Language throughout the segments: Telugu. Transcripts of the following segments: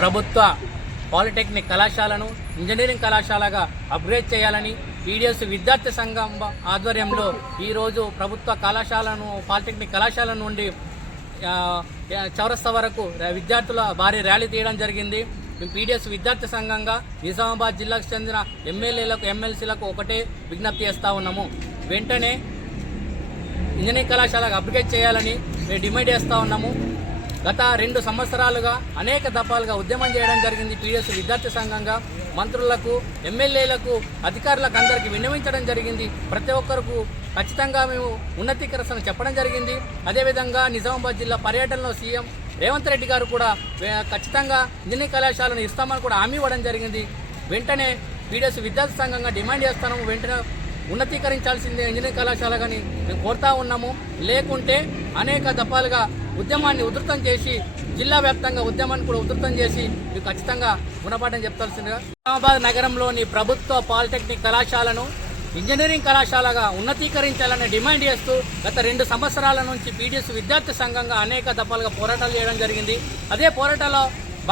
ప్రభుత్వ పాలిటెక్నిక్ కళాశాలను ఇంజనీరింగ్ కళాశాలగా అప్గ్రేడ్ చేయాలని పీడిఎస్ విద్యార్థి సంఘం ఆధ్వర్యంలో ఈరోజు ప్రభుత్వ కళాశాలను పాలిటెక్నిక్ కళాశాల నుండి చౌరస్తా వరకు విద్యార్థుల భారీ ర్యాలీ తీయడం జరిగింది. మేము పీడిఎస్ విద్యార్థి సంఘంగా నిజామాబాద్ జిల్లాకు చెందిన ఎమ్మెల్యేలకు ఎమ్మెల్సీలకు ఒకటే విజ్ఞప్తి చేస్తూ ఉన్నాము. వెంటనే ఇంజనీరింగ్ కళాశాలకు అప్గ్రేడ్ చేయాలని మేము డిమాండ్ చేస్తూ ఉన్నాము. గత 2 సంవత్సరాలుగా అనేక దఫాలుగా ఉద్యమం చేయడం జరిగింది. పీడిఎస్ విద్యార్థి సంఘంగా మంత్రులకు, ఎమ్మెల్యేలకు, అధికారులకు అందరికీ విన్నవించడం జరిగింది. ప్రతి ఒక్కరికి ఖచ్చితంగా మేము ఉన్నతీకరణ చెప్పడం జరిగింది. అదేవిధంగా నిజామాబాద్ జిల్లా పర్యటనలో సీఎం రేవంత్ రెడ్డి గారు కూడా ఖచ్చితంగా ఇంజనీరింగ్ కళాశాలను ఇస్తామని కూడా హామీ ఇవ్వడం జరిగింది. వెంటనే పీడిఎస్ విద్యార్థి సంఘంగా డిమాండ్ చేస్తున్నాము. వెంటనే ఉన్నతీకరించాల్సిందే ఇంజనీరింగ్ కళాశాల కానీ మేము కోరుతా ఉన్నాము. లేకుంటే అనేక దఫాలుగా ఉద్యమాన్ని ఉధృతం చేసి జిల్లా వ్యాప్తంగా ఉద్యమాన్ని కూడా ఉధృతం చేసి మీకు ఖచ్చితంగా గుణపాఠం చెప్తాల్సిందిగా నిజామాబాద్ నగరంలోని ప్రభుత్వ పాలిటెక్నిక్ కళాశాలను ఇంజనీరింగ్ కళాశాలగా ఉన్నతీకరించాలని డిమాండ్ చేస్తూ గత 2 సంవత్సరాల నుంచి పీడిఎస్ విద్యార్థి సంఘంగా అనేక దఫాలుగా పోరాటాలు చేయడం జరిగింది. అదే పోరాటాల్లో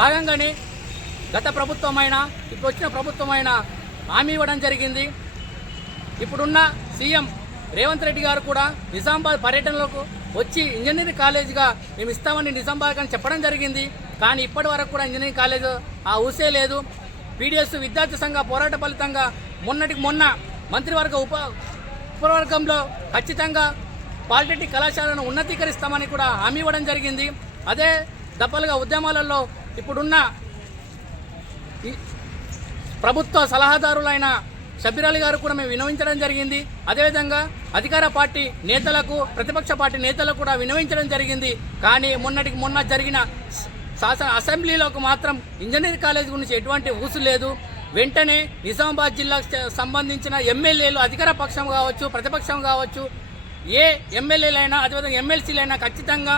భాగంగానే గత ప్రభుత్వమైనా ఇప్పుడు వచ్చిన ప్రభుత్వమైనా హామీ ఇవ్వడం జరిగింది. ఇప్పుడున్న సీఎం రేవంత్ రెడ్డి గారు కూడా నిజామాబాద్ పర్యటనలకు వచ్చి ఇంజనీరింగ్ కాలేజీగా మేము ఇస్తామని నిజామాబాద్ అని చెప్పడం జరిగింది. కానీ ఇప్పటి వరకు కూడా ఇంజనీరింగ్ కాలేజ్ ఆ ఊసే లేదు. పీడిఎస్ విద్యార్థి సంఘ పోరాట ఫలితంగా మొన్నటికి మొన్న మంత్రివర్గ ఉపవర్గంలో ఖచ్చితంగా పాలిటెక్నిక్ కళాశాలను ఉన్నతీకరిస్తామని కూడా హామీ ఇవ్వడం జరిగింది. అదే దఫలుగా ఉద్యమాలలో ఇప్పుడున్న ప్రభుత్వ సలహాదారులైన షబ్బీర్ అలీ గారు కూడా మేము వినవించడం జరిగింది. అదేవిధంగా అధికార పార్టీ నేతలకు, ప్రతిపక్ష పార్టీ నేతలకు కూడా వినవించడం జరిగింది. కానీ మొన్నటికి మొన్న జరిగిన అసెంబ్లీలోకి మాత్రం ఇంజనీరింగ్ కాలేజ్ గురించి ఎటువంటి ఊసు లేదు. వెంటనే నిజామాబాద్ జిల్లాకు సంబంధించిన ఎమ్మెల్యేలు, అధికార పక్షం కావచ్చు, ప్రతిపక్షం కావచ్చు, ఏ ఎమ్మెల్యేలైనా అదేవిధంగా ఎమ్మెల్సీలైనా ఖచ్చితంగా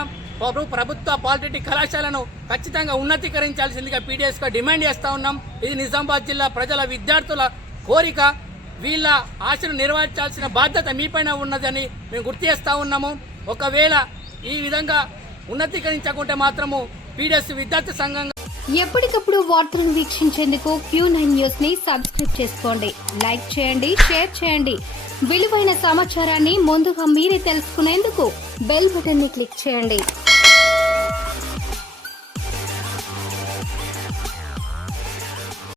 ప్రభుత్వ పాలిటెక్నిక్ కళాశాలను ఖచ్చితంగా ఉన్నతీకరించాల్సిందిగా పీడిఎస్గా డిమాండ్ చేస్తూ ఉన్నాం. ఇది నిజామాబాద్ జిల్లా ప్రజల, విద్యార్థుల కోరిక. వీళ్ళ ఆశను నెరవేర్చాల్సిన బాధ్యత మీపైన ఉన్నదని మేము గుర్తు చేస్తూ ఉన్నాము. ఒకవేళ ఈ విధంగా ఉన్నతీకరించకుంటే మాత్రము పీడిఎస్ విద్యార్థి సంఘంగా ఎప్పటికప్పుడు వార్తలను వీక్షించేందుకు Q9 న్యూస్ ని సబ్స్క్రైబ్ చేసుకోండి, లైక్ చేయండి, షేర్ చేయండి. విలువైన సమాచారాన్ని ముందుగా మీరే తెలుసుకునేందుకు బెల్ బటన్ ని క్లిక్ చేయండి.